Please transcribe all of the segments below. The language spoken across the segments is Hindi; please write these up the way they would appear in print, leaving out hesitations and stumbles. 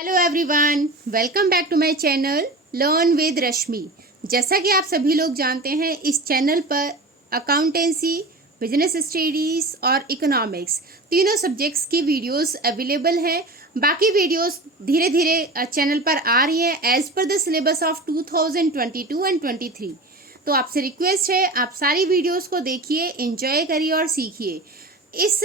Hello everyone, welcome back to my channel learn with Rashmi. जैसा कि आप सभी लोग जानते हैं, इस चैनल पर अकाउंटेंसी, बिजनेस स्टडीज़ और इकोनॉमिक्स तीनों सब्जेक्ट्स की वीडियोस अवेलेबल हैं। बाकी वीडियोस धीरे धीरे चैनल पर आ रही हैं as per the syllabus of 2022 and 23। तो आपसे रिक्वेस्ट है, आप सारी वीडियोस को देखिए, एंजॉय करिए और सीखिए। इस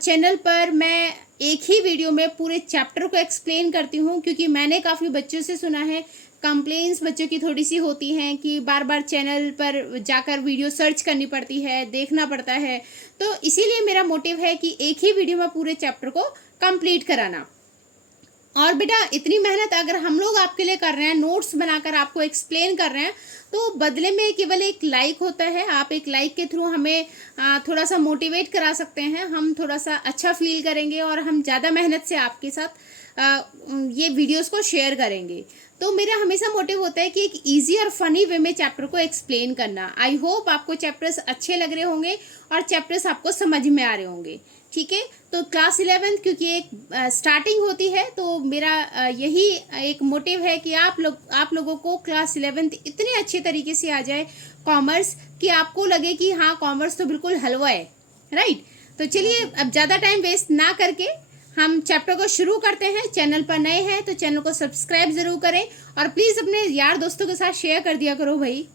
चैनल पर मैं एक ही वीडियो में पूरे चैप्टर को एक्सप्लेन करती हूँ, क्योंकि मैंने काफ़ी बच्चों से सुना है, कंप्लेंट्स बच्चों की थोड़ी सी होती हैं कि बार बार चैनल पर जाकर वीडियो सर्च करनी पड़ती है, देखना पड़ता है। तो इसीलिए मेरा मोटिव है कि एक ही वीडियो में पूरे चैप्टर को कंप्लीट कराना। और बेटा, इतनी मेहनत अगर हम लोग आपके लिए कर रहे हैं, नोट्स बनाकर आपको एक्सप्लेन कर रहे हैं, तो बदले में केवल एक लाइक होता है। आप एक लाइक के थ्रू हमें थोड़ा सा मोटिवेट करा सकते हैं, हम थोड़ा सा अच्छा फील करेंगे और हम ज़्यादा मेहनत से आपके साथ ये वीडियोस को शेयर करेंगे। तो मेरा हमेशा मोटिव होता है कि एक इजी और फनी वे में चैप्टर को एक्सप्लेन करना। आई होप आपको चैप्टर्स अच्छे लग रहे होंगे और चैप्टर्स आपको समझ में आ रहे होंगे। ठीक है, तो क्लास 11 क्योंकि एक स्टार्टिंग होती है, तो मेरा यही एक मोटिव है कि आप लोगों को क्लास 11 इतने अच्छे तरीके से आ जाए कॉमर्स, कि आपको लगे कि हाँ, कॉमर्स तो बिल्कुल हलवा है। राइट, तो चलिए अब ज़्यादा टाइम वेस्ट ना करके हम चैप्टर को शुरू करते हैं। चैनल पर नए हैं तो चैनल को सब्सक्राइब जरूर करें और प्लीज़ अपने यार दोस्तों के साथ शेयर कर दिया करो भाई।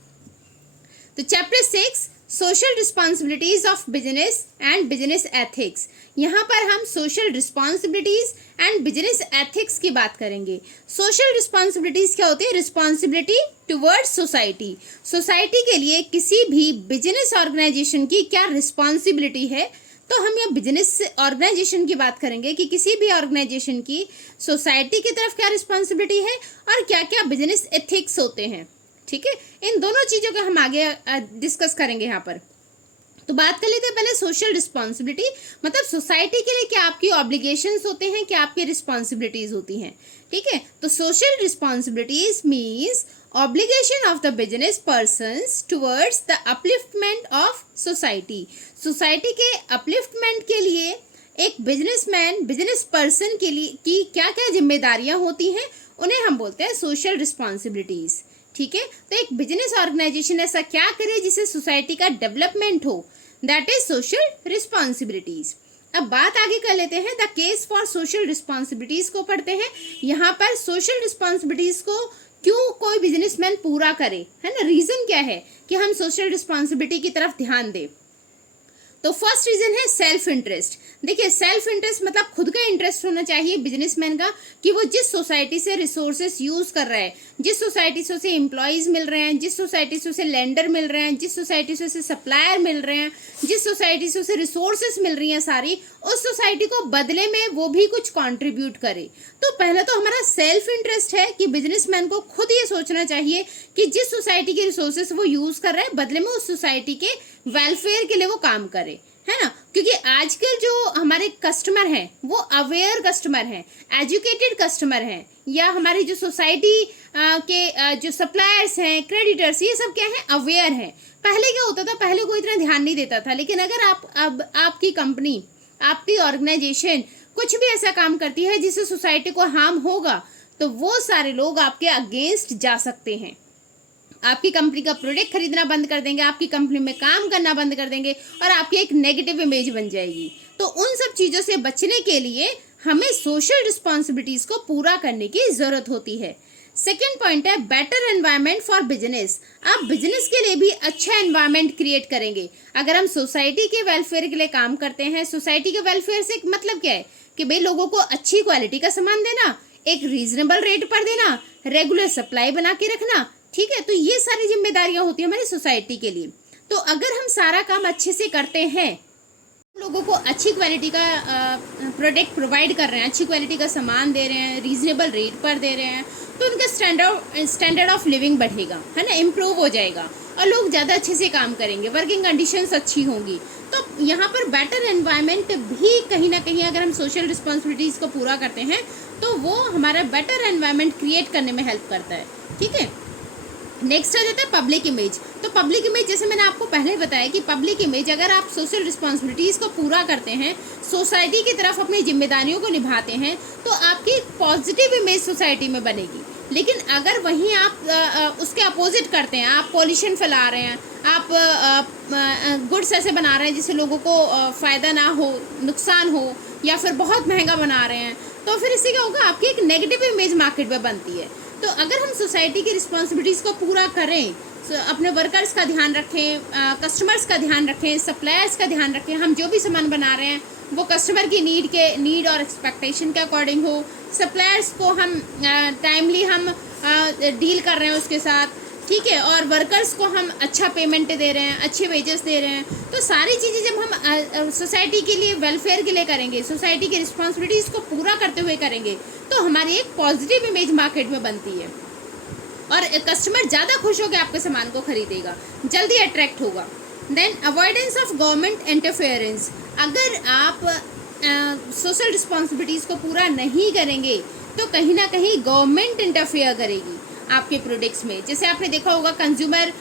तो chapter 6, social responsibilities of business and business ethics. यहाँ पर हम social responsibilities and business ethics की बात करेंगे। सोशल रिस्पॉन्सिबिलिटीज क्या होती है? Responsibility towards society. सोसाइटी के लिए किसी भी बिजनेस ऑर्गेनाइजेशन की क्या रिस्पॉन्सिबिलिटी है। तो हम यहाँ बिजनेस ऑर्गेनाइजेशन की बात करेंगे कि किसी भी ऑर्गेनाइजेशन की सोसाइटी की तरफ क्या रिस्पॉन्सिबिलिटी है और क्या क्या बिजनेस एथिक्स होते हैं। ठीक है, इन दोनों चीज़ों को हम आगे डिस्कस करेंगे यहाँ पर। तो बात कर लेते हैं पहले सोशल रिस्पॉन्सिबिलिटी, मतलब सोसाइटी के लिए क्या आपकी ऑब्लिगेशंस होते हैं, क्या आपकी रिस्पॉन्सिबिलिटीज होती हैं। ठीक है, तो social responsibilities means obligation of the business persons towards the upliftment of society. Society के अपलिफ्टमेंट के लिए एक बिजनेसमैन, बिजनेस पर्सन के लिए की क्या क्या जिम्मेदारियां होती हैं, उन्हें हम बोलते हैं सोशल रिस्पॉन्सिबिलिटीज। ठीक है, तो एक बिजनेस ऑर्गेनाइजेशन ऐसा क्या करे जिससे सोसाइटी का डेवलपमेंट हो, दैट इज सोशल रिस्पॉन्सिबिलिटीज। अब बात आगे कर लेते हैं, the case for social responsibilities को पढ़ते हैं। यहाँ पर सोशल रिस्पॉन्सिबिलिटीज को क्यों कोई बिजनेसमैन पूरा करे, है ना, रीजन क्या है कि हम सोशल रिस्पॉन्सिबिलिटी की तरफ ध्यान दें। तो फर्स्ट रीजन है सेल्फ इंटरेस्ट। देखिए, सेल्फ इंटरेस्ट मतलब खुद का इंटरेस्ट होना चाहिए बिजनेसमैन का, कि वो जिस सोसाइटी से रिसोर्सेस यूज कर रहा है, जिस सोसाइटी से उसे एम्प्लॉयज मिल रहे हैं, जिस सोसाइटी से उसे लेंडर मिल रहे हैं, जिस सोसाइटी से उसे सप्लायर मिल रहे हैं, जिस सोसाइटी से उसे रिसोर्सेस मिल रही हैं सारी, उस सोसाइटी को बदले में वो भी कुछ कॉन्ट्रीब्यूट करे। तो पहले तो हमारा सेल्फ इंटरेस्ट है कि बिजनेसमैन को खुद ये सोचना चाहिए कि जिस सोसाइटी के रिसोर्सेस वो यूज कर रहे हैं, बदले में उस सोसाइटी के वेलफेयर के लिए वो काम करे, है ना। क्योंकि आजकल जो हमारे कस्टमर हैं वो अवेयर कस्टमर हैं, एजुकेटेड कस्टमर हैं, या हमारी जो सोसाइटी के जो सप्लायर्स हैं, क्रेडिटर्स, ये सब क्या है, अवेयर हैं। पहले क्या होता था, पहले कोई इतना ध्यान नहीं देता था, लेकिन अगर अब आपकी कंपनी, आपकी ऑर्गेनाइजेशन कुछ भी ऐसा काम करती है जिससे सोसाइटी को हार्म होगा, तो वो सारे लोग आपके अगेंस्ट जा सकते हैं, आपकी कंपनी का प्रोडक्ट खरीदना बंद कर देंगे, आपकी कंपनी में काम करना बंद कर देंगे और आपकी एक नेगेटिव इमेज बन जाएगी। तो उन सब चीज़ों से बचने के लिए हमें सोशल रिस्पॉन्सिबिलिटीज को पूरा करने की जरूरत होती है। सेकेंड पॉइंट है बेटर एनवायरनमेंट फॉर बिजनेस। आप बिजनेस के लिए भी अच्छा एनवायरनमेंट क्रिएट करेंगे। अगर हम सोसाइटी के वेलफेयर के लिए काम करते हैं, सोसाइटी के वेलफेयर से मतलब क्या है कि भाई लोगों को अच्छी क्वालिटी का सामान देना, एक रीजनेबल रेट पर देना, रेगुलर सप्लाई बना के रखना। ठीक है, तो ये सारी जिम्मेदारियां होती है हमारी सोसाइटी के लिए। तो अगर हम सारा काम अच्छे से करते हैं, लोगों को अच्छी क्वालिटी का प्रोडक्ट प्रोवाइड कर रहे हैं, अच्छी क्वालिटी का सामान दे रहे हैं, रीजनेबल रेट पर दे रहे हैं, तो उनका स्टैंडर्ड ऑफ लिविंग बढ़ेगा, है ना, इम्प्रूव हो जाएगा और लोग ज़्यादा अच्छे से काम करेंगे, वर्किंग कंडीशंस अच्छी होंगी। तो यहाँ पर बेटर एनवायरनमेंट भी कहीं ना कहीं, अगर हम सोशल रिस्पॉन्सिबिलिटीज़ को पूरा करते हैं, तो वो हमारा बेटर एनवायरनमेंट क्रिएट करने में हेल्प करता है। ठीक है, नेक्स्ट आ जाता है पब्लिक इमेज। तो पब्लिक इमेज जैसे मैंने आपको पहले बताया कि पब्लिक इमेज अगर आप सोशल रिस्पॉन्सिबिलिटीज़ को पूरा करते हैं, सोसाइटी की तरफ अपनी जिम्मेदारियों को निभाते हैं, तो आपकी पॉजिटिव इमेज सोसाइटी में बनेगी। लेकिन अगर वहीं आप उसके अपोजिट करते हैं, आप पॉल्यूशन फैला रहे हैं, आप गुड्स ऐसे बना रहे हैं जिससे लोगों को फ़ायदा ना हो, नुकसान हो, या फिर बहुत महंगा बना रहे हैं, तो फिर इससे क्या होगा, आपकी एक नेगेटिव इमेज मार्केट में बनती है। तो अगर हम सोसाइटी की रिस्पॉन्सिबिलिटीज़ को पूरा करें, अपने वर्कर्स का ध्यान रखें, कस्टमर्स का ध्यान रखें, सप्लायर्स का ध्यान रखें, हम जो भी सामान बना रहे हैं वो कस्टमर की नीड और एक्सपेक्टेशन के अकॉर्डिंग हो, सप्लायर्स को हम टाइमली हम डील कर रहे हैं उसके साथ, ठीक है, और वर्कर्स को हम अच्छा पेमेंट दे रहे हैं, अच्छे वेजेस दे रहे हैं, तो सारी चीज़ें जब हम सोसाइटी के लिए, वेलफेयर के लिए करेंगे, सोसाइटी की रिस्पॉन्सिबिलिटीज़ को पूरा करते हुए करेंगे, तो हमारी एक पॉजिटिव इमेज मार्केट में बनती है और कस्टमर ज़्यादा खुश होकर आपके सामान को खरीदेगा, जल्दी अट्रैक्ट होगा। Then avoidance of government interference. अगर आप सोशल रिस्पॉन्सिबिलिटीज़ को पूरा नहीं करेंगे तो कहीं ना कहीं गवर्नमेंट इंटरफेयर करेगी आपके प्रोडक्ट्स में। जैसे आपने देखा होगा कंज्यूमर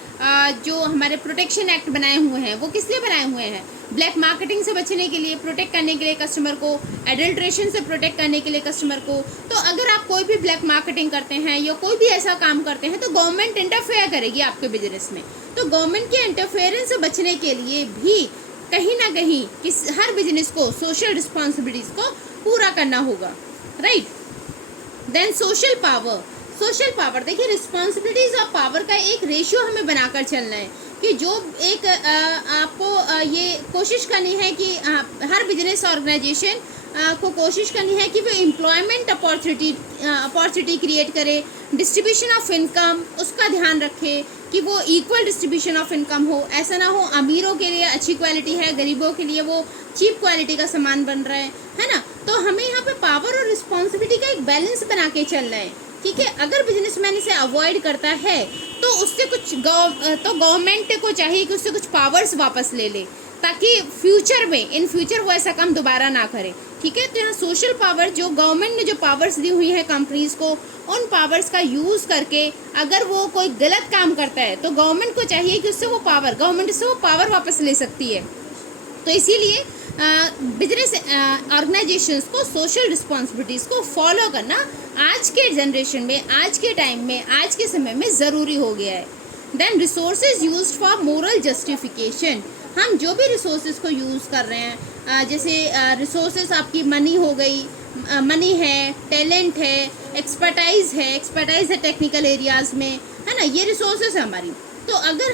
जो हमारे प्रोटेक्शन एक्ट बनाए हुए हैं वो किस लिए बनाए हुए हैं, ब्लैक मार्केटिंग से बचने के लिए, प्रोटेक्ट करने के लिए कस्टमर को, एडल्ट्रेशन से प्रोटेक्ट करने के लिए कस्टमर को। तो अगर आप कोई भी ब्लैक मार्केटिंग करते हैं या कोई भी ऐसा काम करते हैं तो गवर्नमेंट इंटरफेयर करेगी आपके बिजनेस में। तो गवर्नमेंट के इंटरफेरेंस से बचने के लिए भी कहीं ना कहीं हर बिजनेस को सोशल रिस्पॉन्सिबिलिटीज़ को पूरा करना होगा, right. Then social power. Social power देखिए, रिस्पॉन्सिबिलिटीज़ और पावर का एक रेशियो हमें बनाकर चलना है कि जो एक आपको ये कोशिश करनी है कि हर बिजनेस ऑर्गेनाइजेशन को कोशिश करनी है कि वो एम्प्लॉयमेंट अपॉर्चुनिटी क्रिएट करे, डिस्ट्रीब्यूशन ऑफ इनकम उसका ध्यान रखे कि वो इक्वल डिस्ट्रीब्यूशन ऑफ इनकम हो। ऐसा ना हो अमीरों के लिए अच्छी क्वालिटी है, गरीबों के लिए वो चीप क्वालिटी का सामान बन रहा है ना। तो हमें यहाँ पे पावर और रिस्पॉन्सिबिलिटी का एक बैलेंस बना के चलना है, ठीक है। अगर बिजनेसमैन इसे अवॉइड करता है तो उससे कुछ गवर्नमेंट को चाहिए कि उससे कुछ पावर्स वापस ले ले, ताकि फ्यूचर में, इन फ्यूचर वो ऐसा काम दोबारा ना करे, ठीक है। तो यहाँ सोशल पावर, जो गवर्नमेंट ने जो पावर्स दी हुई हैं कंपनीज को, उन पावर्स का यूज़ करके अगर वो कोई गलत काम करता है तो गवर्नमेंट को चाहिए कि उससे वो पावर, गवर्नमेंट से वो पावर वापस ले सकती है। तो इसीलिए बिजनेस ऑर्गेनाइजेशंस को सोशल रिस्पॉन्सिबिलिटीज़ को फॉलो करना आज के जनरेशन में, आज के टाइम में, आज के समय में ज़रूरी हो गया है। Then resources used for moral justification. हम जो भी रिसोर्सेज को यूज़ कर रहे हैं, जैसे रिसोर्सेज आपकी मनी हो गई, मनी है, टैलेंट है, एक्सपर्टाइज है टेक्निकल एरियाज़ में, है ना, ये रिसोर्सेज है हमारी। तो अगर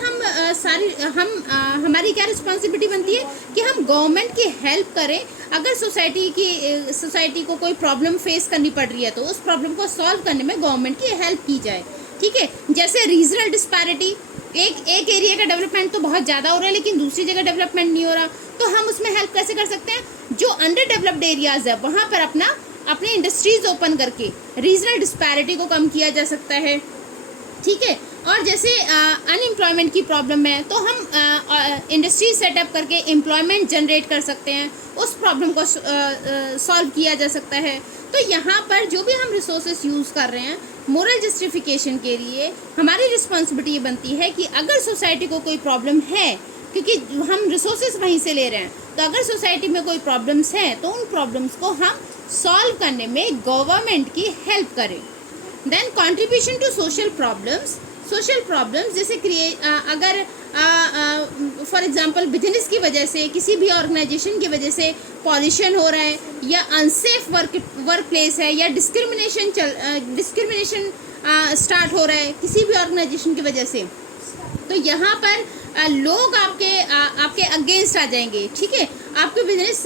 हमारी क्या रिस्पॉन्सिबिलिटी बनती है कि हम गवर्नमेंट की हेल्प करें। अगर सोसाइटी को कोई प्रॉब्लम फेस करनी पड़ रही है तो उस प्रॉब्लम को सॉल्व करने में गवर्नमेंट की हेल्प की जाए, ठीक है। जैसे रीजनल डिस्पैरिटी, एक एरिया का डेवलपमेंट तो बहुत ज़्यादा हो रहा है लेकिन दूसरी जगह डेवलपमेंट नहीं हो रहा, तो हम उसमें हेल्प कैसे कर सकते हैं, जो अंडर डेवलप्ड एरियाज़ है वहाँ पर अपने इंडस्ट्रीज़ ओपन करके रीजनल डिस्पैरिटी को कम किया जा सकता है, ठीक है। और जैसे अनएम्प्लॉयमेंट की प्रॉब्लम है तो हम इंडस्ट्री सेटअप करके एम्प्लॉयमेंट जनरेट कर सकते हैं, उस प्रॉब्लम को सॉल्व किया जा सकता है। तो यहाँ पर जो भी हम रिसोर्सेस यूज़ कर रहे हैं मोरल जस्टिफिकेशन के लिए, हमारी रिस्पॉन्सिबिलिटी ये बनती है कि अगर सोसाइटी को कोई प्रॉब्लम है, क्योंकि हम रिसोर्सेज वहीं से ले रहे हैं, तो अगर सोसाइटी में कोई प्रॉब्लम्स हैं तो उन प्रॉब्लम्स को हम सॉल्व करने में गवर्नमेंट की हेल्प करें। Then contribution to social problems जैसे अगर फॉर एग्जांपल बिजनेस की वजह से, किसी भी ऑर्गेनाइजेशन की वजह से पॉल्यूशन हो रहा है या अनसेफ वर्क प्लेस है या डिस्क्रिमिनेशन स्टार्ट हो रहा है किसी भी ऑर्गेनाइजेशन की वजह से, तो यहाँ पर लोग आपके अगेंस्ट आ जाएंगे, ठीक है। आपके बिजनेस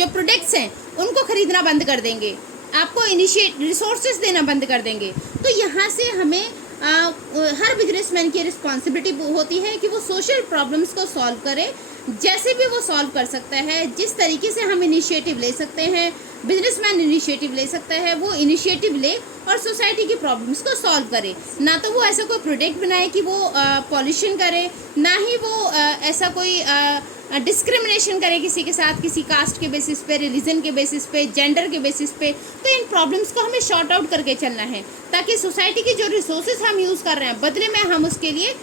जो प्रोडक्ट्स हैं उनको खरीदना बंद कर देंगे, आपको रिसोर्सेज देना बंद कर देंगे। तो यहाँ से हमें हर बिजनेसमैन की रिस्पॉन्सिबिलिटी होती है कि वो सोशल प्रॉब्लम्स को सॉल्व करे, जैसे भी वो सॉल्व कर सकता है, जिस तरीके से हम इनिशिएटिव ले सकते हैं, बिजनेसमैन इनिशिएटिव ले सकता है, वो इनिशिएटिव ले और सोसाइटी की प्रॉब्लम्स को सॉल्व करे। ना तो वो ऐसा कोई प्रोडक्ट बनाए कि वो पॉल्यूशन करे, ना ही वो ऐसा कोई डिस्क्रिमिनेशन करे किसी के साथ, किसी कास्ट के बेसिस पे, रिलीजन के बेसिस पे, जेंडर के बेसिस पे, तो इन प्रॉब्लम्स को हमें शॉर्ट आउट करके चलना है, ताकि सोसाइटी की जो रिसोर्सेज हम यूज़ कर रहे हैं बदले में हम उसके लिए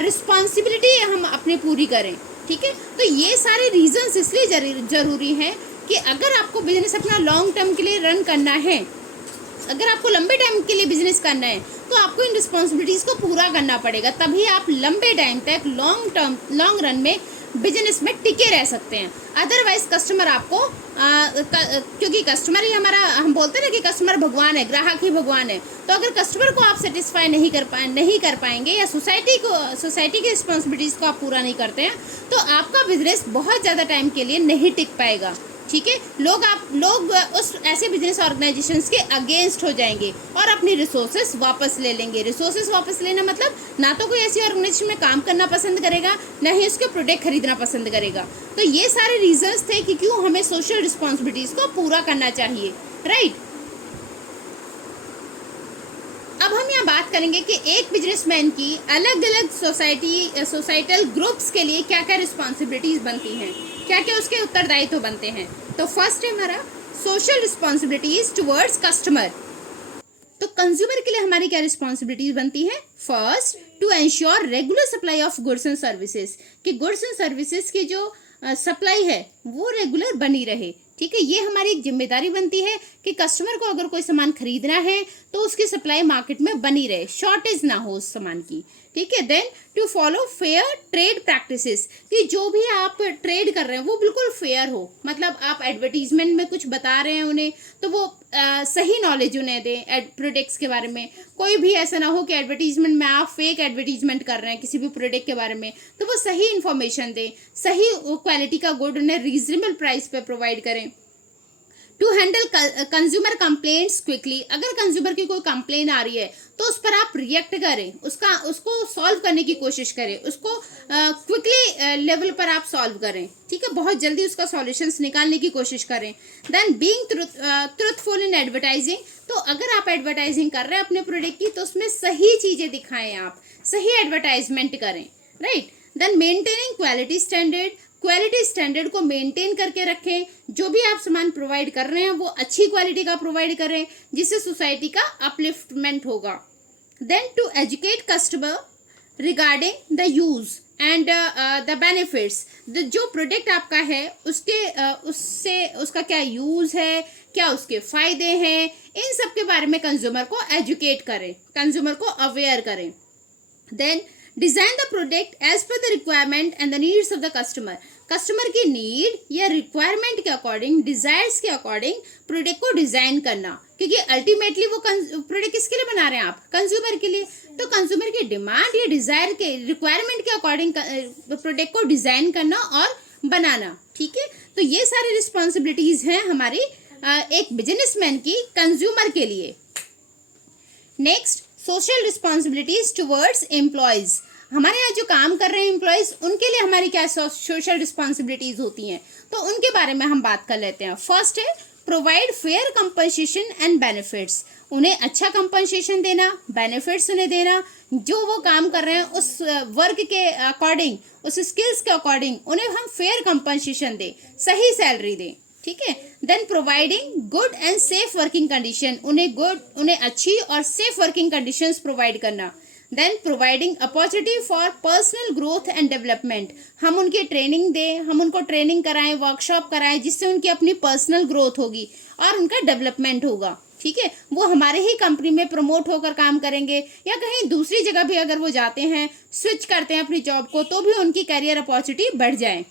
रिस्पॉन्सिबिलिटी हम अपनी पूरी करें। ठीक है, तो ये सारे रीजंस इसलिए ज़रूरी हैं कि अगर आपको बिजनेस अपना लॉन्ग टर्म के लिए रन करना है, अगर आपको लंबे टाइम के लिए बिजनेस करना है, तो आपको इन रिस्पॉन्सिबिलिटीज़ को पूरा करना पड़ेगा, तभी आप लंबे टाइम तक लॉन्ग रन में बिजनेस में टिके रह सकते हैं। अदरवाइज कस्टमर आपको क्योंकि कस्टमर ही हमारा, हम बोलते हैं ना कि कस्टमर भगवान है, ग्राहक ही भगवान है, तो अगर कस्टमर को आप सेटिस्फाई नहीं कर पाएंगे या सोसाइटी की रिस्पॉन्सिबिलिटीज़ को आप पूरा नहीं करते हैं, तो आपका बिजनेस बहुत ज़्यादा टाइम के लिए नहीं टिक पाएगा। ठीक है, लोग उस ऐसे बिजनेस ऑर्गेनाइजेशंस के अगेंस्ट हो जाएंगे और अपनी रिसोर्सेज वापस ले लेंगे। रिसोर्सेज वापस लेना मतलब ना तो कोई ऐसी ऑर्गेनाइजेशन में काम करना पसंद करेगा, ना ही उसके प्रोडक्ट खरीदना पसंद करेगा। तो ये सारे रीजंस थे कि क्यों हमें सोशल रिस्पॉन्सिबिलिटीज को पूरा करना चाहिए, राइट। अब हम यहाँ बात करेंगे कि एक बिजनेसमैन की अलग अलग सोसाइटल ग्रुप्स के लिए क्या क्या रिस्पॉन्सिबिलिटीज बनती हैं, क्या क्या उसके उत्तरदायित्व बनते हैं। तो फर्स्ट है हमारा सोशल रिस्पॉन्सिबिलिटीज टुवर्ड्स कस्टमर। तो कंज्यूमर के लिए हमारी क्या रिस्पॉन्सिबिलिटीज बनती है? First, to ensure regular supply of goods and services, कि गुड्स एंड सर्विसेज की जो सप्लाई है वो रेगुलर बनी रहे। ठीक है, ये हमारी एक जिम्मेदारी बनती है कि कस्टमर को अगर कोई सामान खरीदना है तो उसकी सप्लाई मार्केट में बनी रहे, शॉर्टेज ना हो उस सामान की। ठीक है, then to follow fair trade practices, कि जो भी आप ट्रेड कर रहे हैं वो बिल्कुल फेयर हो, मतलब आप एडवर्टीजमेंट में कुछ बता रहे हैं उन्हें तो वो सही नॉलेज उन्हें दें प्रोडक्ट्स के बारे में। कोई भी ऐसा ना हो कि एडवर्टीजमेंट में आप फेक एडवर्टीजमेंट कर रहे हैं किसी भी प्रोडक्ट के बारे में, तो वो सही इन्फॉर्मेशन दें, सही क्वालिटी का गुड उन्हें रीजनेबल प्राइस पे प्रोवाइड करें। To handle consumer complaints quickly, अगर कंज्यूमर की कोई कंप्लेन आ रही है तो उस पर आप रिएक्ट करें, उसको सॉल्व करने की कोशिश करें, उसको क्विकली लेवल पर आप सॉल्व करें। ठीक है, बहुत जल्दी उसका सॉल्यूशंस निकालने की कोशिश करें। Then being truthful in advertising, तो अगर आप एडवर्टाइजिंग कर रहे हैं अपने प्रोडक्ट की तो उसमें सही चीज़ें दिखाएं, आप सही एडवर्टाइजमेंट करें, right. Then maintaining quality standard को मेंटेन करके रखें, जो भी आप सामान प्रोवाइड कर रहे हैं वो अच्छी क्वालिटी का प्रोवाइड करें जिससे सोसाइटी का अपलिफ्टमेंट होगा। Then to educate customer regarding the use and the benefits, जो प्रोडक्ट आपका है उसका क्या यूज है, क्या उसके फायदे हैं, इन सब के बारे में कंज्यूमर को एजुकेट करें, कंज्यूमर को अवेयर करें। Then design the product as per the requirement and the needs of the customer की नीड या रिक्वायरमेंट के अकॉर्डिंग, डिजायर्स के अकॉर्डिंग प्रोडक्ट को डिजाइन करना, क्योंकि अल्टीमेटली वो प्रोडक्ट किसके लिए बना रहे हैं आप? कंज्यूमर के लिए। तो कंज्यूमर की डिमांड या डिजायर के रिक्वायरमेंट के अकॉर्डिंग प्रोडक्ट को डिजाइन करना और बनाना। ठीक है, तो ये सारी रिस्पॉन्सिबिलिटीज हैं हमारी एक बिजनेसमैन की कंज्यूमर के लिए। Next, social responsibilities towards employees, हमारे यहाँ जो काम कर रहे हैं एम्प्लॉयज, उनके लिए हमारी क्या सोशल रिस्पॉन्सिबिलिटीज होती हैं, तो उनके बारे में हम बात कर लेते हैं। फर्स्ट है provide fair compensation and benefits, उन्हें अच्छा कंपनसेशन देना, बेनिफिट्स उन्हें देना, जो वो काम कर रहे हैं उस वर्क के अकॉर्डिंग, उस स्किल्स के अकॉर्डिंग उन्हें हम फेयर कंपनसेशन दें, सही सैलरी दें। ठीक है, then providing good and safe working condition, उन्हें अच्छी और सेफ वर्किंग कंडीशंस प्रोवाइड करना। Then providing opportunity for personal growth and development, हम उनकी ट्रेनिंग दें, हम उनको ट्रेनिंग कराएं, वर्कशॉप कराएं, जिससे उनकी अपनी पर्सनल ग्रोथ होगी और उनका डेवलपमेंट होगा। ठीक है, वो हमारे ही कंपनी में प्रमोट होकर काम करेंगे या कहीं दूसरी जगह भी अगर वो जाते हैं, स्विच करते हैं अपनी जॉब को, तो भी उनकी करियर अपॉर्चुनिटी बढ़ जाए।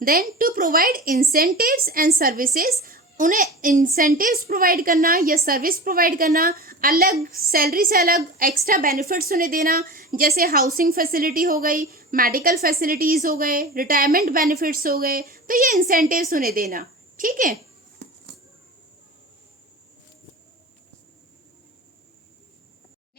Then to provide incentives and services, उन्हें इंसेंटिव्स प्रोवाइड करना या सर्विस प्रोवाइड करना, अलग सैलरी से अलग एक्स्ट्रा बेनिफिट्स उन्हें देना, जैसे हाउसिंग फैसिलिटी हो गई, मेडिकल फैसिलिटीज हो गए, रिटायरमेंट बेनिफिट्स हो गए, तो ये इंसेंटिव्स उन्हें देना। ठीक है,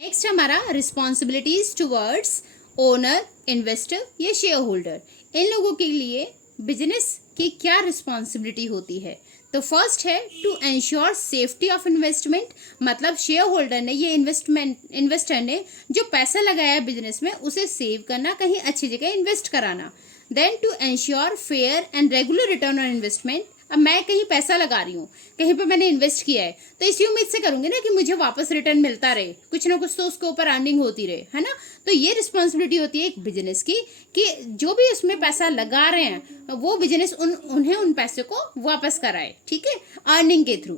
नेक्स्ट हमारा रिस्पॉन्सिबिलिटीज टुवर्ड्स ओनर, इन्वेस्टर या शेयर होल्डर, इन लोगों के लिए बिजनेस की क्या रिस्पॉन्सिबिलिटी होती है। तो फर्स्ट है to ensure safety of investment, मतलब शेयर होल्डर ने, ये इन्वेस्टर ने जो पैसा लगाया है बिजनेस में उसे सेव करना, कहीं अच्छी जगह इन्वेस्ट कराना। Then to ensure fair and regular return on investment. अब मैं कहीं पैसा लगा रही हूँ, कहीं पे मैंने इन्वेस्ट किया है, तो इसी उम्मीद से करूंगी ना कि मुझे वापस रिटर्न मिलता रहे, कुछ ना कुछ तो उसके ऊपर अर्निंग होती रहे, है ना। तो ये रिस्पॉन्सिबिलिटी होती है एक बिजनेस की कि जो भी उसमें पैसा लगा रहे हैं वो बिजनेस उन्हें उन पैसे को वापस कराए, ठीक है, अर्निंग के through.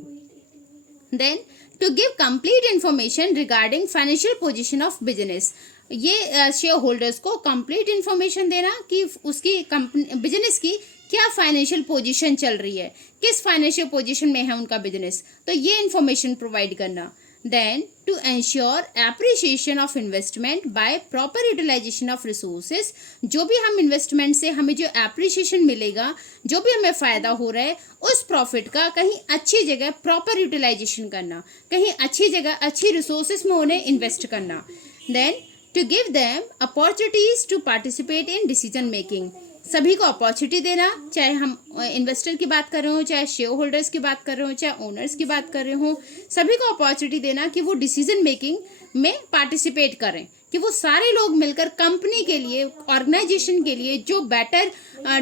Then to give complete information regarding financial position of business. ये शेयर होल्डर्स को कंप्लीट इंफॉर्मेशन देना कि उसकी कंपनी बिजनेस की क्या फाइनेंशियल पोजीशन चल रही है, किस फाइनेंशियल पोजीशन में है उनका बिजनेस, तो ये इंफॉर्मेशन प्रोवाइड करना। Then to ensure appreciation of investment by proper utilisation of resources. जो भी हम इन्वेस्टमेंट से हमें जो एप्रिसिएशन मिलेगा, जो भी हमें फ़ायदा हो रहा है, उस प्रॉफिट का कहीं अच्छी जगह प्रॉपर यूटिलाइजेशन करना, कहीं अच्छी जगह अच्छी रिसोर्सेज में उन्हें इन्वेस्ट करना। Then to give them opportunities to participate in decision making. सभी को अपॉर्चुनिटी देना, चाहे हम इन्वेस्टर की बात कर रहे हो, चाहे शेयर होल्डर्स की बात कर रहे हो, चाहे ओनर्स की बात कर रहे हो, सभी को अपॉर्चुनिटी देना कि वो डिसीजन मेकिंग में पार्टिसिपेट करें, कि वो सारे लोग मिलकर कंपनी के लिए, ऑर्गेनाइजेशन के लिए जो बेटर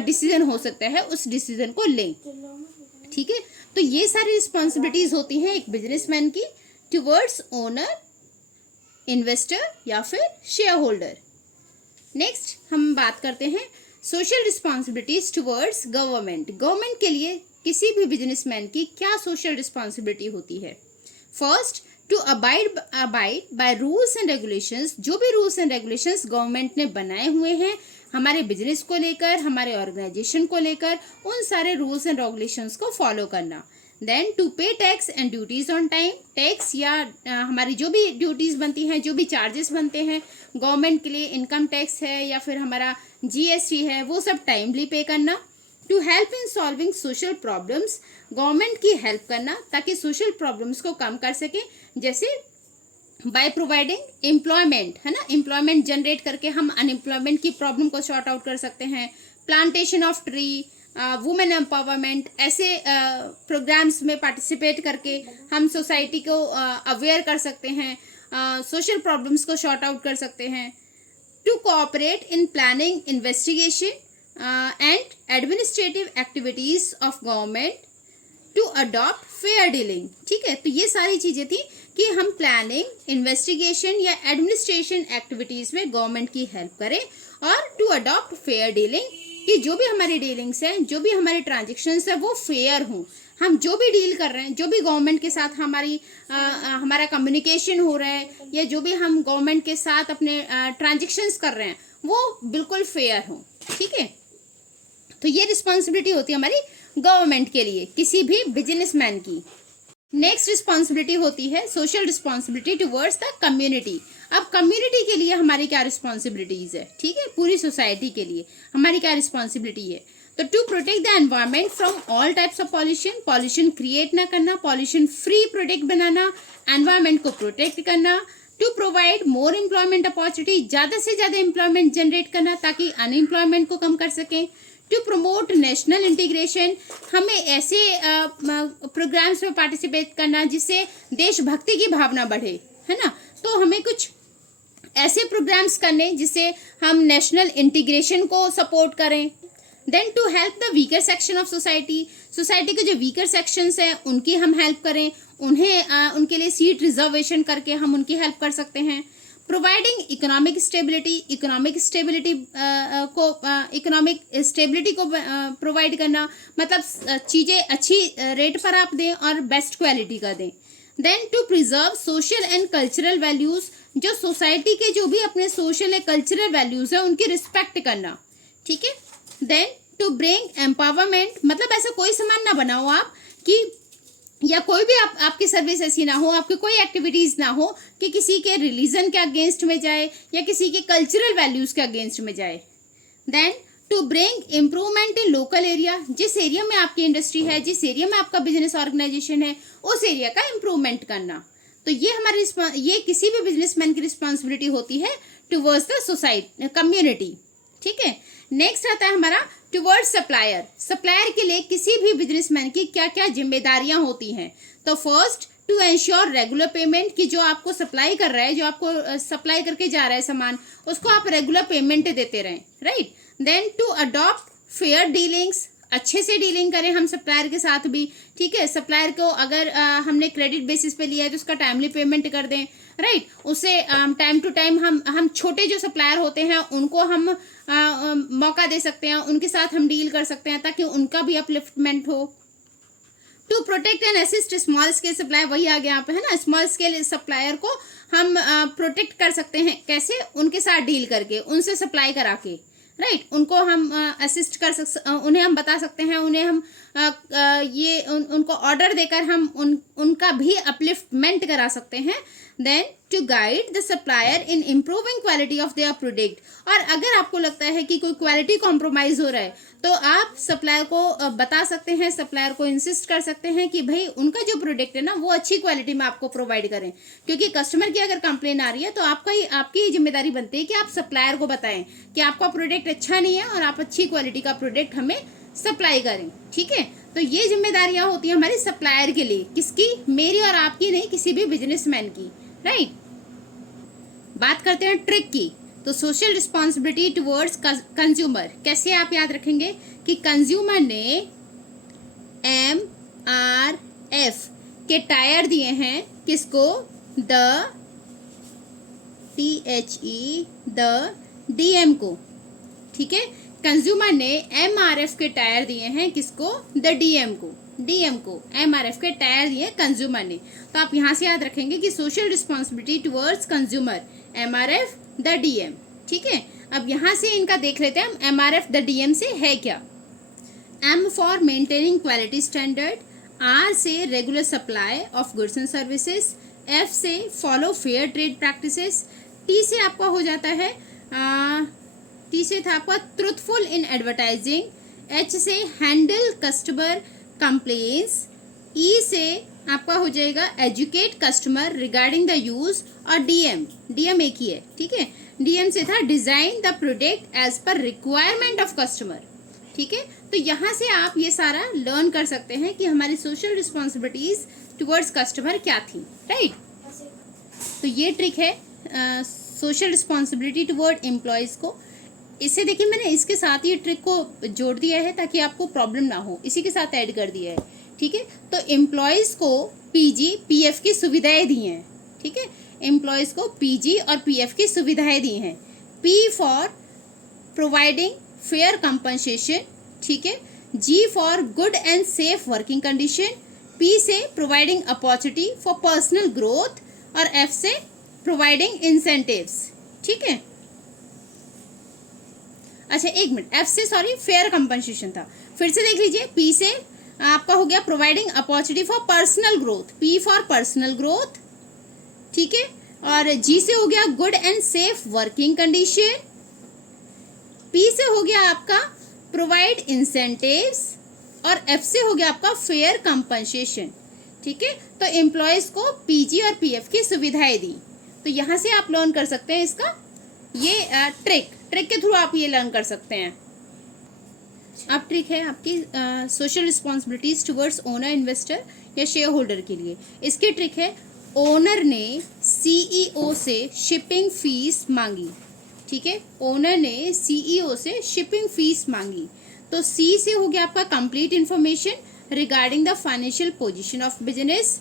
डिसीजन हो सकता है उस डिसीजन को लें, ठीक है। तो ये सारी रिस्पॉन्सिबिलिटीज होती हैं एक बिजनेसमैन की टुवर्ड्स ओनर, इन्वेस्टर या फिर शेयर होल्डर। नेक्स्ट हम बात करते हैं social responsibilities towards government. Government के लिए किसी भी बिजनेसमैन की क्या सोशल रिस्पॉन्सिबिलिटी होती है। First, to abide by rules and regulations. जो भी रूल्स एंड रेगुलेशंस गवर्नमेंट ने बनाए हुए हैं हमारे बिजनेस को लेकर, हमारे ऑर्गेनाइजेशन को लेकर, उन सारे रूल्स एंड रेगुलेशंस को फॉलो करना। देन टू पे tax and duties on time. Tax या हमारी जो भी ड्यूटीज बनती हैं, जो भी चार्जेस बनते हैं गवर्नमेंट के लिए, इनकम टैक्स है या फिर हमारा GST है, वो सब टाइमली पे करना। To help in solving social problems. Government की हेल्प करना ताकि सोशल प्रॉब्लम्स को कम कर सके, जैसे बाय प्रोवाइडिंग एम्प्लॉयमेंट, है ना, एम्प्लॉयमेंट जनरेट करके हम अनएम्प्लॉयमेंट की प्रॉब्लम को सॉर्ट आउट कर सकते हैं। Plantation of tree, women empowerment, ऐसे प्रोग्राम्स में पार्टिसिपेट करके हम सोसाइटी को अवेयर कर सकते हैं, सोशल प्रॉब्लम्स को सॉर्ट आउट कर सकते हैं। To cooperate in planning, investigation and administrative activities of government. To adopt fair dealing, ठीक है। तो ये सारी चीजें थी कि हम प्लानिंग, इन्वेस्टिगेशन या एडमिनिस्ट्रेशन एक्टिविटीज में गवर्नमेंट की हेल्प करें, और टू अडॉप्ट फेयर डीलिंग, कि जो भी हमारी डीलिंग्स हैं, जो भी हमारे ट्रांजेक्शन्स है वो फेयर हों। हम जो भी डील कर रहे हैं, जो भी गवर्नमेंट के साथ हमारा कम्युनिकेशन हो रहा है, या जो भी हम गवर्नमेंट के साथ अपने ट्रांजेक्शन्स कर रहे हैं, वो बिल्कुल फेयर हों, ठीक है। तो ये रिस्पॉन्सिबिलिटी होती है हमारी गवर्नमेंट के लिए, किसी भी बिजनेसमैन की। नेक्स्ट रिस्पॉन्सिबिलिटी होती है social responsibility towards the community. अब कम्युनिटी के लिए हमारी क्या रिस्पॉन्सिबिलिटीज है, ठीक है, पूरी सोसाइटी के लिए हमारी क्या रिस्पॉन्सिबिलिटी है। तो to protect the environment from all types of pollution, pollution create ना करना, पॉल्यूशन फ्री प्रोडक्ट बनाना, एनवायरनमेंट को प्रोटेक्ट करना। To provide more employment opportunity, ज़्यादा से ज़्यादा एम्प्लॉयमेंट जनरेट करना ताकि अनएम्प्लॉयमेंट को कम कर सकें। टू प्रमोट नेशनल इंटीग्रेशन, हमें ऐसे प्रोग्राम्स में पार्टिसिपेट करना जिससे देशभक्ति की भावना बढ़े, है ना। तो हमें कुछ ऐसे प्रोग्राम्स करने जिससे हम नेशनल इंटीग्रेशन को सपोर्ट करें। Then to help the weaker section of society, society के जो वीकर सेक्शंस हैं उनकी हम हेल्प करें, उन्हें उनके लिए सीट रिजर्वेशन करके हम उनकी हेल्प कर सकते हैं। Providing economic stability, economic stability को प्रोवाइड करना, मतलब चीज़ें अच्छी रेट पर आप दें और बेस्ट क्वालिटी का दें। Then to preserve social and cultural values, जो सोसाइटी के जो भी अपने सोशल एंड कल्चरल वैल्यूज़ हैं उनकी रिस्पेक्ट करना, ठीक है। देन टू ब्रिंग एम्पावरमेंट, मतलब ऐसा कोई सामान ना बनाओ आप कि या कोई भी आपकी सर्विस ऐसी ना हो, आपकी कोई एक्टिविटीज़ ना हो कि किसी के रिलीजन के अगेंस्ट में जाए या किसी के कल्चरल वैल्यूज़ के अगेंस्ट में जाए। Then to bring improvement in local area, जिस एरिया में आपकी इंडस्ट्री है, जिस एरिया में आपका बिजनेस ऑर्गेनाइजेशन है, उस एरिया का इम्प्रूवमेंट करना। तो ये किसी भी बिजनेसमैन की रिस्पॉन्सिबिलिटी होती है टुवर्ड्स द सोसाइटी, कम्युनिटी, ठीक है। नेक्स्ट आता है हमारा टुवर्ड्स सप्लायर। सप्लायर के लिए किसी भी बिजनेसमैन की क्या क्या जिम्मेदारियां होती हैं। तो first, to ensure regular payment, कि जो आपको सप्लाई कर रहा है, जो आपको सप्लाई करके जा रहा है सामान, उसको आप रेगुलर पेमेंट देते रहें, right. Then to adopt fair dealings, अच्छे से डीलिंग करें हम सप्लायर के साथ भी, ठीक है। सप्लायर को अगर हमने क्रेडिट बेसिस पे लिया है तो उसका टाइमली पेमेंट कर दें, राइट। उसे टाइम टू टाइम हम छोटे जो सप्लायर होते हैं उनको हम मौका दे सकते हैं, उनके साथ हम डील कर सकते हैं ताकि उनका भी अपलिफ्टमेंट हो। To protect and assist small scale supplier, वही आ गया यहाँ पे है ना, स्मॉल स्केल सप्लायर को हम प्रोटेक्ट कर सकते हैं कैसे, उनके साथ डील करके, उनसे सप्लाई करा के, राइट। उनको हम असिस्ट कर उन्हें हम बता सकते हैं, उन्हें हम उनको ऑर्डर देकर हम उनका भी अपलिफ्टमेंट करा सकते हैं। Then to guide the supplier in improving quality of their product, और अगर आपको लगता है कि कोई क्वालिटी कॉम्प्रोमाइज हो रहा है तो आप सप्लायर को बता सकते हैं, सप्लायर को इंसिस्ट कर सकते हैं कि भाई उनका जो प्रोडक्ट है ना वो अच्छी क्वालिटी में आपको प्रोवाइड करें, क्योंकि कस्टमर की अगर कंप्लेन आ रही है तो आपकी ही जिम्मेदारी बनती है कि आप सप्लायर को बताएं कि आपका प्रोडक्ट अच्छा नहीं है और आप अच्छी क्वालिटी का प्रोडक्ट हमें सप्लाई करें, ठीक है। तो ये जिम्मेदारियां होती है हमारी सप्लायर के लिए, किसकी, मेरी और आपकी नहीं, किसी भी बिजनेसमैन की, राइट। बात करते हैं ट्रिक की, तो सोशल रिस्पॉन्सिबिलिटी टुवर्ड्स कंज्यूमर कैसे आप याद रखेंगे कि कंज्यूमर ने MRF के टायर दिए हैं किसको, द DM को, ठीक है। कंज्यूमर ने MRF के टायर दिए हैं किसको, द DM को MRF के टायर दिए कंज्यूमर ने। तो आप यहाँ से याद रखेंगे कि social responsibility towards consumer MRF the DM, ठीक है। अब यहाँ से इनका देख लेते हैं हम MRF द DM से है क्या। M for maintaining quality standard, R से regular supply of goods and services, F से follow fair trade practices, T से आपका हो जाता है T से था आपका ट्रूथफुल इन एडवर्टाइजिंग, H से हैंडल कस्टमर कंप्लेंट्स, E से आपका हो जाएगा educate customer regarding the use, और DM एक ही है, ठीक है। DM से था design the product as per requirement of customer, ठीक है। तो यहाँ से आप ये सारा लर्न कर सकते हैं कि हमारी सोशल रिस्पॉन्सिबिलिटीज टुवर्ड्स कस्टमर क्या थी, राइट। तो ये ट्रिक है सोशल रिस्पॉन्सिबिलिटी टुवर्ड एम्प्लॉयज़ को। इससे देखिए मैंने इसके साथ ये ट्रिक को जोड़ दिया है ताकि आपको प्रॉब्लम ना हो, इसी के साथ ऐड कर दिया है, ठीक है। तो एम्प्लॉयज़ को PG PF की सुविधाएं दी हैं, ठीक है। एम्प्लॉयज़ को PG और PF की सुविधाएं दी हैं। P for providing fair compensation, ठीक है। G for good and safe working condition, P से providing opportunity for personal growth, और F से प्रोवाइडिंग इंसेंटिव्स, ठीक है। अच्छा एक मिनट, F से सॉरी फेयर कंपनसेशन था, फिर से देख लीजिए। P से आपका हो गया providing opportunity for personal growth, P for personal growth, ठीक है। और G से हो गया good and safe working condition, P से हो गया आपका प्रोवाइड इंसेंटिव्स, और F से हो गया आपका फेयर कंपनसेशन, ठीक है। तो एम्प्लॉयज को PG और PF की सुविधाएं दी। तो यहाँ से आप लर्न कर सकते हैं इसका ये ट्रिक के थ्रू आप ये लर्न कर सकते हैं। अब ट्रिक है आपकी social responsibilities towards owner, investor या शेयर होल्डर के लिए। इसकी ट्रिक है ओनर ने CEO से शिपिंग फीस मांगी, ठीक है। ओनर ने CEO से शिपिंग फीस मांगी, तो C से हो गया आपका complete information regarding the financial position of business.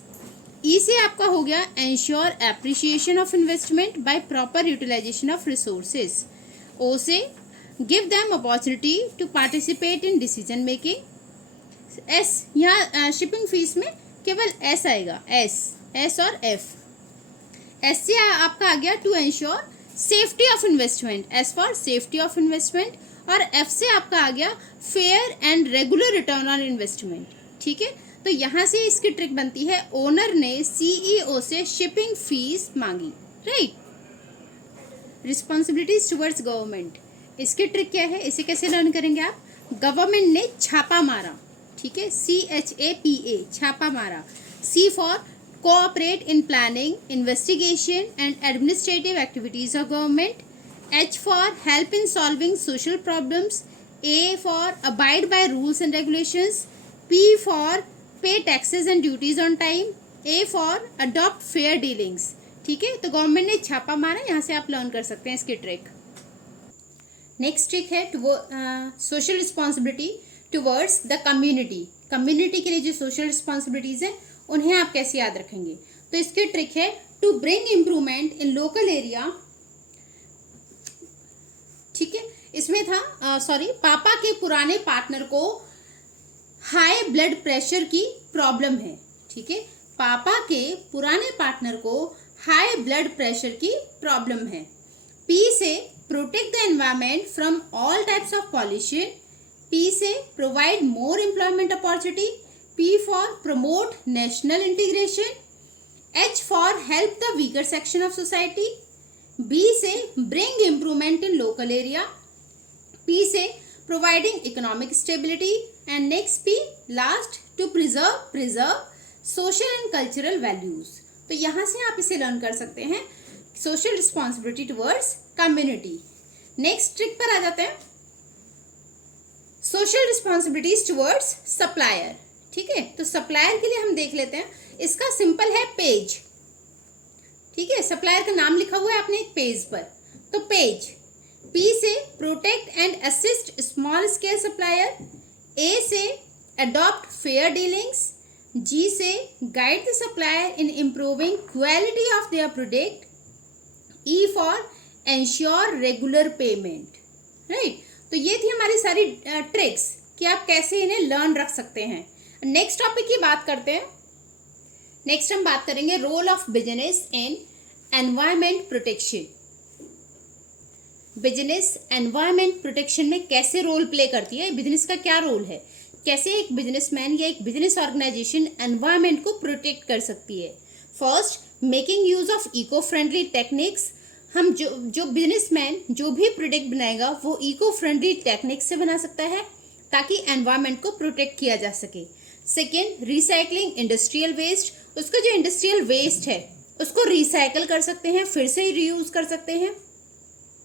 E से आपका हो गया ensure appreciation of investment by proper utilisation of resources. O से give them opportunity to participate in decision making. S यहाँ शिपिंग फीस में केवल S आएगा, S और F। S से आपका आ गया to ensure safety of investment, S for safety of investment, और F से आपका आ गया fair and regular return on investment, ठीक है। तो यहाँ से इसकी ट्रिक बनती है ओनर ने CEO से शिपिंग फीस मांगी, राइट। रिस्पॉन्सिबिलिटीज टुवर्ड्स गवर्नमेंट, इसकी ट्रिक क्या है, इसे कैसे लर्न करेंगे आप। गवर्नमेंट ने छापा मारा, ठीक है, CHAPA छापा मारा। C for cooperate in planning, investigation and administrative activities of government. H for help in solving social problems. A for abide by rules and regulations. P for पे taxes and duties on time. A for adopt fair dealings, ठीक है। तो गवर्नमेंट ने छापा मारा, यहाँ से आप लर्न कर सकते हैं इसकी ट्रिक। नेक्स्ट ट्रिक है social responsibility towards the community. Community के लिए जो सोशल रिस्पॉन्सिबिलिटीज हैं उन्हें आप कैसे याद रखेंगे। तो इसकी ट्रिक है to bring improvement in local area. ठीक है, इसमें था पापा के पुराने पार्टनर को हाई ब्लड प्रेशर की प्रॉब्लम है। ठीक है, पापा के पुराने पार्टनर को हाई ब्लड प्रेशर की प्रॉब्लम है। पी से protect the environment from all types of pollution. P से provide more employment opportunity. P for promote national integration. H for help the weaker section of society. B से bring improvement in local area. P से providing economic stability. And next P last to preserve social and cultural values. तो यहाँ से आप इसे लर्न कर सकते हैं, social responsibility towards community. Next trick पर आ जाते हैं, सोशल रिस्पॉन्सिबिलिटीज टुवर्ड्स सप्लायर। ठीक है, तो सप्लायर के लिए हम देख लेते हैं, इसका सिंपल है पेज। ठीक है, सप्लायर का नाम लिखा हुआ है आपने एक पेज पर, तो पेज। पी से protect and assist small scale supplier. A से अडॉप्ट फेयर डीलिंग्स। जी से guide the supplier in improving quality of their product. E for ensure regular payment. Right, तो ये थी हमारी सारी ट्रिक्स कि आप कैसे इन्हें लर्न रख सकते हैं। नेक्स्ट टॉपिक की बात करते हैं। नेक्स्ट हम बात करेंगे role of business in environment protection. Business environment protection में कैसे रोल प्ले करती है, बिजनेस का क्या रोल है, कैसे एक बिजनेसमैन या एक बिजनेस ऑर्गेनाइजेशन एनवायरमेंट को प्रोटेक्ट कर सकती है। First, making use of eco friendly techniques. हम जो बिजनेसमैन जो भी प्रोडक्ट बनाएगा वो इको फ्रेंडली टेक्निक से बना सकता है ताकि एनवायरमेंट को प्रोटेक्ट किया जा सके। Second, recycling industrial waste. उसका जो इंडस्ट्रियल वेस्ट है उसको रिसाइकल कर सकते हैं, फिर से रीयूज कर सकते हैं।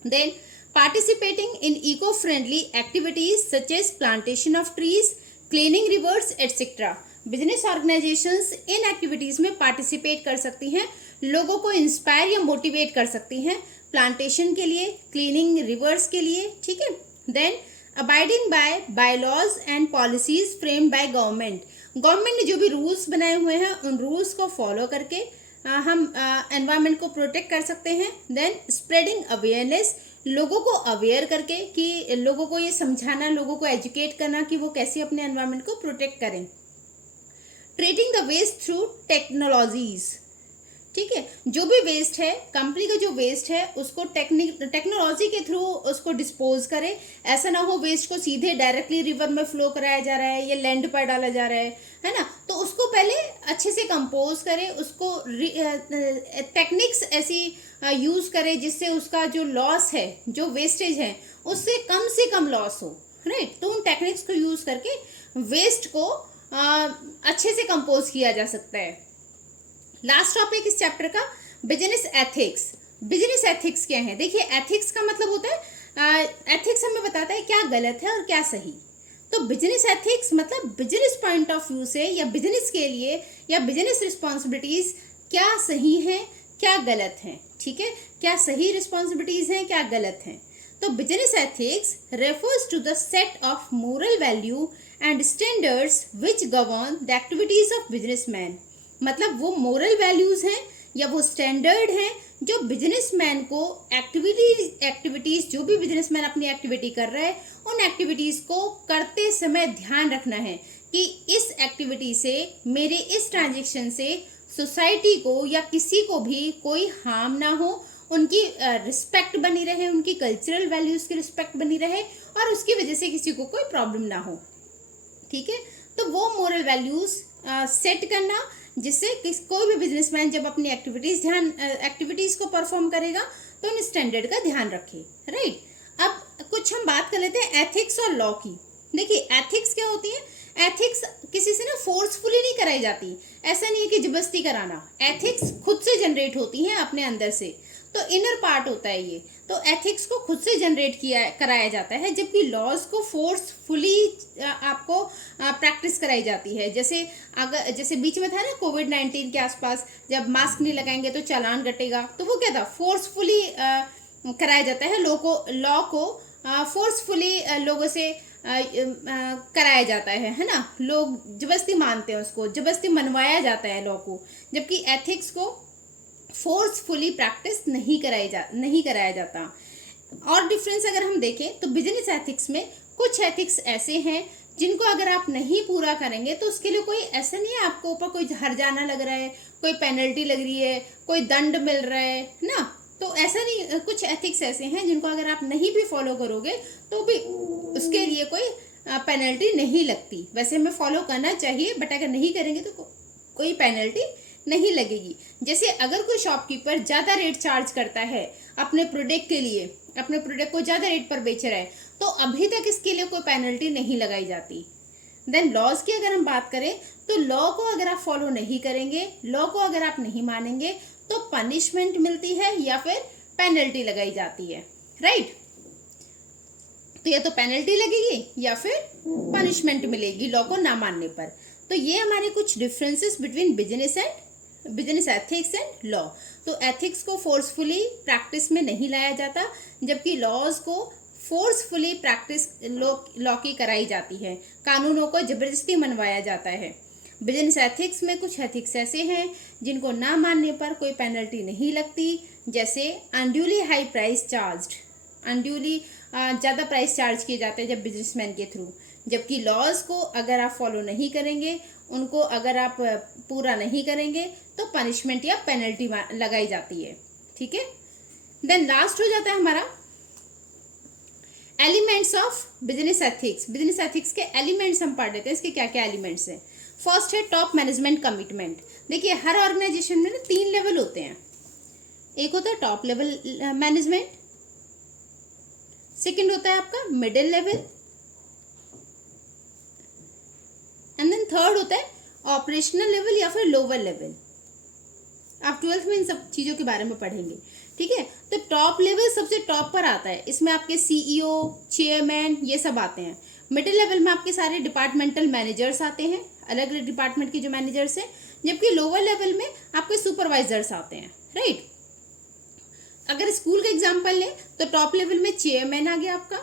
Then participating in eco friendly activities such as plantation of trees, cleaning rivers etcetera. Business organisations इन एक्टिविटीज में पार्टिसिपेट कर सकती हैं, लोगों को इंस्पायर या मोटिवेट कर सकती हैं प्लांटेशन के लिए, क्लीनिंग रिवर्स के लिए। ठीक है, then abiding by bylaws and policies framed by government. Government ने जो भी रूल्स बनाए हुए हैं उन रूल्स को फॉलो करके हम एनवायरनमेंट को प्रोटेक्ट कर सकते हैं। देन स्प्रेडिंग अवेयरनेस, लोगों को अवेयर करके कि लोगों को ये समझाना, लोगों को एजुकेट करना कि वो कैसे अपने एनवायरनमेंट को प्रोटेक्ट करें। Treating the waste through technologies. ठीक है, जो भी वेस्ट है, कंपनी का जो वेस्ट है उसको टेक्नोलॉजी के थ्रू उसको डिस्पोज करे। ऐसा ना हो वेस्ट को सीधे डायरेक्टली रिवर में फ्लो कराया जा रहा है या लैंड पर डाला जा रहा है ना, तो उसको पहले अच्छे से कंपोज करे, उसको टेक्निक्स ऐसी यूज करे जिससे उसका जो लॉस है, जो वेस्टेज है, उससे कम लॉस हो। राइट, तो उन टेक्निक्स को यूज करके वेस्ट को अच्छे से कंपोज किया जा सकता है। लास्ट टॉपिक इस चैप्टर का, बिजनेस एथिक्स। बिजनेस एथिक्स क्या है? देखिए, एथिक्स का मतलब होता है, एथिक्स हमें बताता है क्या गलत है और क्या सही। तो बिजनेस एथिक्स मतलब बिजनेस पॉइंट ऑफ व्यू से या बिजनेस के लिए या बिजनेस रिस्पॉन्सिबिलिटीज क्या सही है क्या गलत है। ठीक है, क्या सही रिस्पॉन्सिबिलिटीज हैं क्या गलत हैं। तो business ethics refers to the set of moral value and standards which govern the activities of businessman. मतलब वो मोरल वैल्यूज हैं या वो स्टैंडर्ड हैं जो बिजनेसमैन को एक्टिविटीज जो भी बिजनेसमैन अपनी एक्टिविटी कर रहा है उन एक्टिविटीज को करते समय ध्यान रखना है कि इस एक्टिविटी से, मेरे इस ट्रांजेक्शन से सोसाइटी को या किसी को भी कोई हार्म ना हो, उनकी रिस्पेक्ट बनी रहे, उनकी कल्चरल वैल्यूज की रिस्पेक्ट बनी रहे और उसकी वजह से किसी को कोई प्रॉब्लम ना हो। ठीक है, तो वो मोरल वैल्यूज सेट करना जिससे कोई भी बिजनेसमैन जब अपनी एक्टिविटीज को परफॉर्म करेगा तो उन स्टैंडर्ड का ध्यान रखे। राइट, अब कुछ हम बात कर लेते हैं एथिक्स और लॉ की। देखिए, एथिक्स क्या होती है? एथिक्स किसी से ना फोर्सफुली नहीं कराई जाती, ऐसा नहीं है कि जबरदस्ती कराना। एथिक्स खुद से जनरेट होती हैं अपने अंदर से, तो इनर पार्ट होता है ये। तो एथिक्स को खुद से जनरेट कराया जाता है, जबकि लॉज को फोर्सफुली आपको प्रैक्टिस कराई जाती है। जैसे बीच में था ना कोविड-19 के आसपास, जब मास्क नहीं लगाएंगे तो चालान कटेगा, तो वो क्या था, फोर्सफुली कराया जाता है लॉ को फोर्सफुली लोगों से कराया जाता है ना, लोग जबरदस्ती मानते हैं उसको, जबरदस्ती मनवाया जाता है लॉ को, जबकि एथिक्स को फोर्सफुली प्रैक्टिस नहीं कराया जाता। और डिफरेंस अगर हम देखें तो बिजनेस एथिक्स में कुछ एथिक्स ऐसे हैं जिनको अगर आप नहीं पूरा करेंगे तो उसके लिए कोई ऐसा नहीं है आपको ऊपर कोई हर्जाना लग रहा है, कोई पेनल्टी लग रही है, कोई दंड मिल रहा है ना। तो ऐसा नहीं, कुछ एथिक्स ऐसे हैं जिनको अगर आप नहीं भी फॉलो करोगे तो भी उसके लिए कोई पेनल्टी नहीं लगती। वैसे हमें फॉलो करना चाहिए, बट अगर नहीं करेंगे तो कोई पेनल्टी नहीं लगेगी। जैसे अगर कोई शॉपकीपर ज़्यादा रेट चार्ज करता है अपने प्रोडक्ट के लिए, अपने प्रोडक्ट को ज़्यादा रेट पर बेच रहा है, तो अभी तक इसके लिए कोई पेनल्टी नहीं लगाई जाती। देन लॉज की अगर हम बात करें तो लॉ को अगर आप फॉलो नहीं करेंगे, लॉ को अगर आप नहीं मानेंगे तो पनिशमेंट मिलती है या फिर पेनल्टी लगाई जाती है, राइट। तो या तो पेनल्टी लगेगी या फिर पनिशमेंट मिलेगी लॉ को ना मानने पर। तो ये हमारे कुछ differences between business ethics and law. तो एथिक्स को फोर्सफुली प्रैक्टिस में नहीं लाया जाता, जबकि लॉज को फोर्सफुली प्रैक्टिस लॉ की कराई जाती है, कानूनों को जबरदस्ती मनवाया जाता है। बिजनेस एथिक्स में कुछ एथिक्स ऐसे हैं जिनको ना मानने पर कोई पेनल्टी नहीं लगती, जैसे unduly high price charged, unduly ज़्यादा प्राइस चार्ज किए जाते हैं जब बिजनेसमैन के थ्रू, जबकि लॉज को अगर आप फॉलो नहीं करेंगे, उनको अगर आप पूरा नहीं करेंगे तो पनिशमेंट या पेनल्टी लगाई जाती है, ठीक है। देन लास्ट हो जाता है हमारा elements of business ethics. Business ethics के एलिमेंट्स हम पढ़ लेते हैं, इसके क्या क्या एलिमेंट्स हैं। फर्स्ट है टॉप मैनेजमेंट कमिटमेंट। देखिए हर ऑर्गेनाइजेशन में ना 3 लेवल होते हैं। एक होता है टॉप लेवल मैनेजमेंट, सेकंड होता है आपका middle level, and then third होता है ऑपरेशनल लेवल या फिर लोअर लेवल। आप 12th में इन सब चीज़ों के बारे में पढ़ेंगे, ठीक है। तो टॉप लेवल सबसे टॉप पर आता है, इसमें आपके सीईओ, चेयरमैन ये सब आते हैं। मिडिल लेवल में आपके सारे डिपार्टमेंटल मैनेजर्स आते हैं, अलग अलग डिपार्टमेंट के जो मैनेजर्स हैं, जबकि लोअर लेवल में आपके सुपरवाइजर्स आते हैं, राइट। अगर स्कूल का एग्जाम्पल लें तो टॉप लेवल में चेयरमैन आ गया आपका,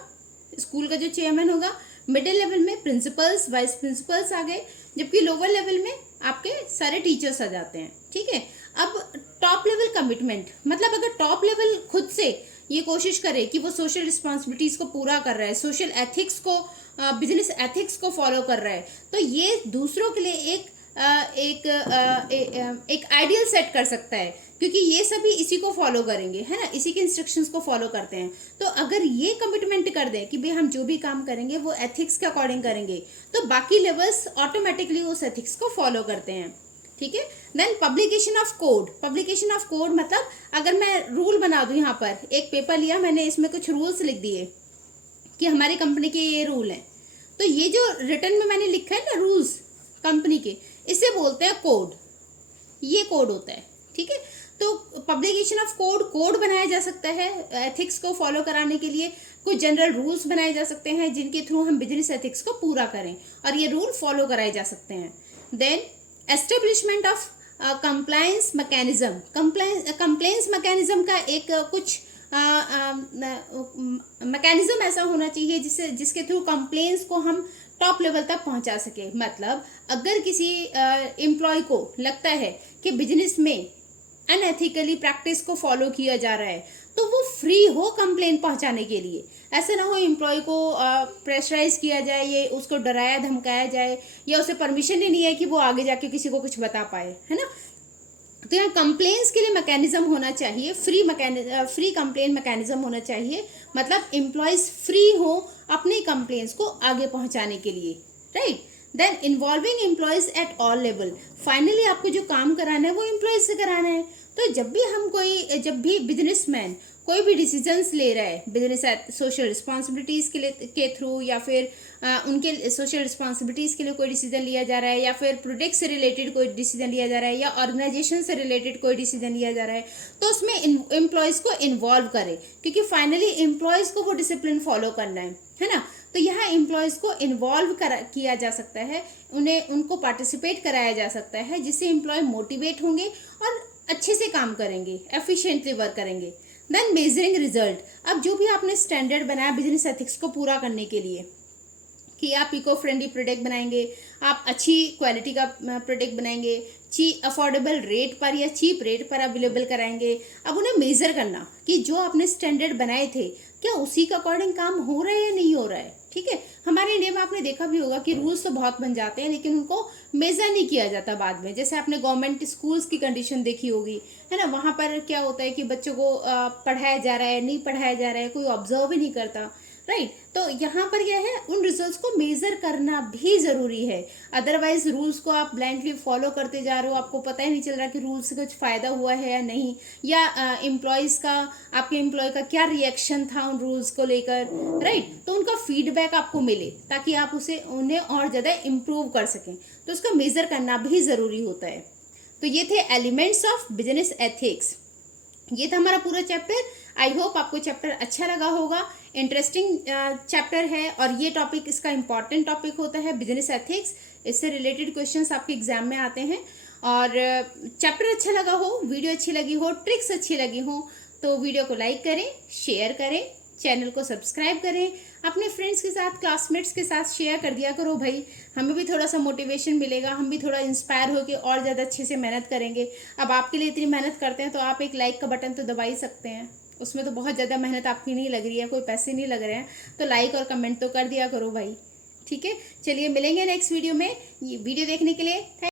स्कूल का जो चेयरमैन होगा। मिडिल लेवल में प्रिंसिपल्स, वाइस प्रिंसिपल्स आ गए, जबकि लोअर लेवल में आपके सारे टीचर्स आ जाते हैं, ठीक है। अब टॉप लेवल कमिटमेंट मतलब अगर टॉप लेवल खुद से ये कोशिश करे कि वो सोशल रिस्पॉन्सिबिलिटीज को पूरा कर रहा है, सोशल एथिक्स को, बिजनेस एथिक्स को फॉलो कर रहा है, तो ये दूसरों के लिए एक आइडियल सेट कर सकता है, क्योंकि ये सभी इसी को फॉलो करेंगे, है ना, इसी के इंस्ट्रक्शंस को फॉलो करते हैं। तो अगर ये कमिटमेंट कर दें कि भाई हम जो भी काम करेंगे वो एथिक्स के अकॉर्डिंग करेंगे, तो बाकी लेवल्स ऑटोमेटिकली उस एथिक्स को फॉलो करते हैं, ठीक है। Then publication of code. Publication of code मतलब अगर मैं रूल बना दूं, यहाँ पर एक पेपर लिया मैंने, इसमें कुछ रूल्स लिख दिए कि हमारी कंपनी के ये रूल हैं, तो ये जो रिटर्न में मैंने लिखा है ना रूल्स कंपनी के, इसे बोलते हैं कोड, ये कोड होता है, ठीक है। तो पब्लिकेशन ऑफ कोड बनाया जा सकता है एथिक्स को फॉलो कराने के लिए, कुछ जनरल रूल्स बनाए जा सकते हैं जिनके थ्रू हम बिजनेस एथिक्स को पूरा करें और ये रूल फॉलो कराए जा सकते हैं। Then establishment of compliance mechanism. Compliance mechanism का एक कुछ मैकेनिज्म ऐसा होना चाहिए जिसके थ्रू कंप्लेंट्स को हम टॉप लेवल तक पहुंचा सके। मतलब अगर किसी एम्प्लॉय को लगता है कि बिजनेस में अनएथिकली प्रैक्टिस को फॉलो किया जा रहा है, तो वो फ्री हो कंप्लेंट पहुंचाने के लिए। ऐसा ना हो एम्प्लॉय को प्रेशराइज किया जाए, ये उसको डराया धमकाया जाए, या उसे परमिशन ही नहीं है कि वो आगे जाके किसी को कुछ बता पाए, है ना। तो यहाँ कंप्लेंट्स के लिए मैकेनिज्म होना चाहिए, फ्री कंप्लेंट मैकेनिज्म होना चाहिए। मतलब एम्प्लॉयज फ्री हो अपनी कंप्लेंट्स को आगे पहुंचाने के लिए, right. Then involving employees at all level. Finally आपको जो काम कराना है वो एम्प्लॉयज से कराना है। तो जब भी बिजनेसमैन कोई भी डिसीजंस ले रहा है बिजनेस सोशल रिस्पॉन्सिबिलिटीज़ के थ्रू, या फिर उनके सोशल रिस्पॉन्सिबिलिटीज़ के लिए कोई डिसीजन लिया जा रहा है, या फिर प्रोडक्ट से रिलेटेड कोई डिसीजन लिया जा रहा है, या ऑर्गेनाइजेशन से रिलेटेड कोई डिसीजन लिया जा रहा है, तो उसमें एम्प्लॉयज़ को इन्वॉल्व करें, क्योंकि फाइनली एम्प्लॉयज़ को वो डिसिप्लिन फॉलो करना है ना। तो यहाँ एम्प्लॉयज़ को इन्वॉल्व किया जा सकता है, उनको पार्टिसिपेट कराया जा सकता है, जिससे एम्प्लॉय मोटिवेट होंगे और अच्छे से काम करेंगे, एफिशिएंटली वर्क करेंगे। Then measuring result. अब जो भी आपने स्टैंडर्ड बनाया बिजनेस एथिक्स को पूरा करने के लिए कि आप इको फ्रेंडली प्रोडक्ट बनाएंगे, आप अच्छी क्वालिटी का प्रोडक्ट बनाएंगे, अफोर्डेबल रेट पर या चीप रेट पर अवेलेबल कराएंगे। अब उन्हें मेजर करना कि जो आपने स्टैंडर्ड बनाए थे क्या उसी के अकॉर्डिंग काम हो रहा है या नहीं हो रहा है। ठीक है, हमारे इंडिया में आपने देखा भी होगा कि रूल्स तो बहुत बन जाते हैं लेकिन उनको मेजर नहीं किया जाता बाद में। जैसे आपने गवर्नमेंट स्कूल्स की कंडीशन देखी होगी, है ना, वहां पर क्या होता है कि बच्चों को पढ़ाया जा रहा है, नहीं पढ़ाया जा रहा है, कोई ऑब्जर्व ही नहीं करता, राइट। तो यहाँ पर क्या है, उन रिजल्ट्स को मेजर करना भी जरूरी है। अदरवाइज रूल्स को आप ब्लाइंडली फॉलो करते जा रहे हो, आपको पता ही नहीं चल रहा कि रूल्स से कुछ फायदा हुआ है या नहीं, या एम्प्लॉयज का, आपके एम्प्लॉय का क्या रिएक्शन था उन रूल्स को लेकर, राइट। तो उनका फीडबैक आपको मिले ताकि आप उसे उन्हें और ज़्यादा इम्प्रूव कर सकें, तो उसका मेजर करना भी ज़रूरी होता है। तो ये the elements of business ethics. ये था हमारा पूरा चैप्टर। आई होप आपको चैप्टर अच्छा लगा होगा, इंटरेस्टिंग चैप्टर है और ये टॉपिक इसका इंपॉर्टेंट टॉपिक होता है बिजनेस एथिक्स। इससे रिलेटेड क्वेश्चंस आपके एग्जाम में आते हैं। और चैप्टर अच्छा लगा हो, वीडियो अच्छी लगी हो, ट्रिक्स अच्छी लगी हो तो वीडियो को लाइक करें, शेयर करें, चैनल को सब्सक्राइब करें, अपने फ्रेंड्स के साथ, क्लासमेट्स के साथ शेयर कर दिया करो भाई। हमें भी थोड़ा सा मोटिवेशन मिलेगा, हम भी थोड़ा इंस्पायर होकर और ज़्यादा अच्छे से मेहनत करेंगे। अब आपके लिए इतनी मेहनत करते हैं तो आप एक लाइक का बटन तो दबा ही सकते हैं, उसमें तो बहुत ज़्यादा मेहनत आपकी नहीं लग रही है, कोई पैसे नहीं लग रहे हैं, तो लाइक और कमेंट तो कर दिया करो भाई। ठीक है, चलिए मिलेंगे नेक्स्ट वीडियो में। ये वीडियो देखने के लिए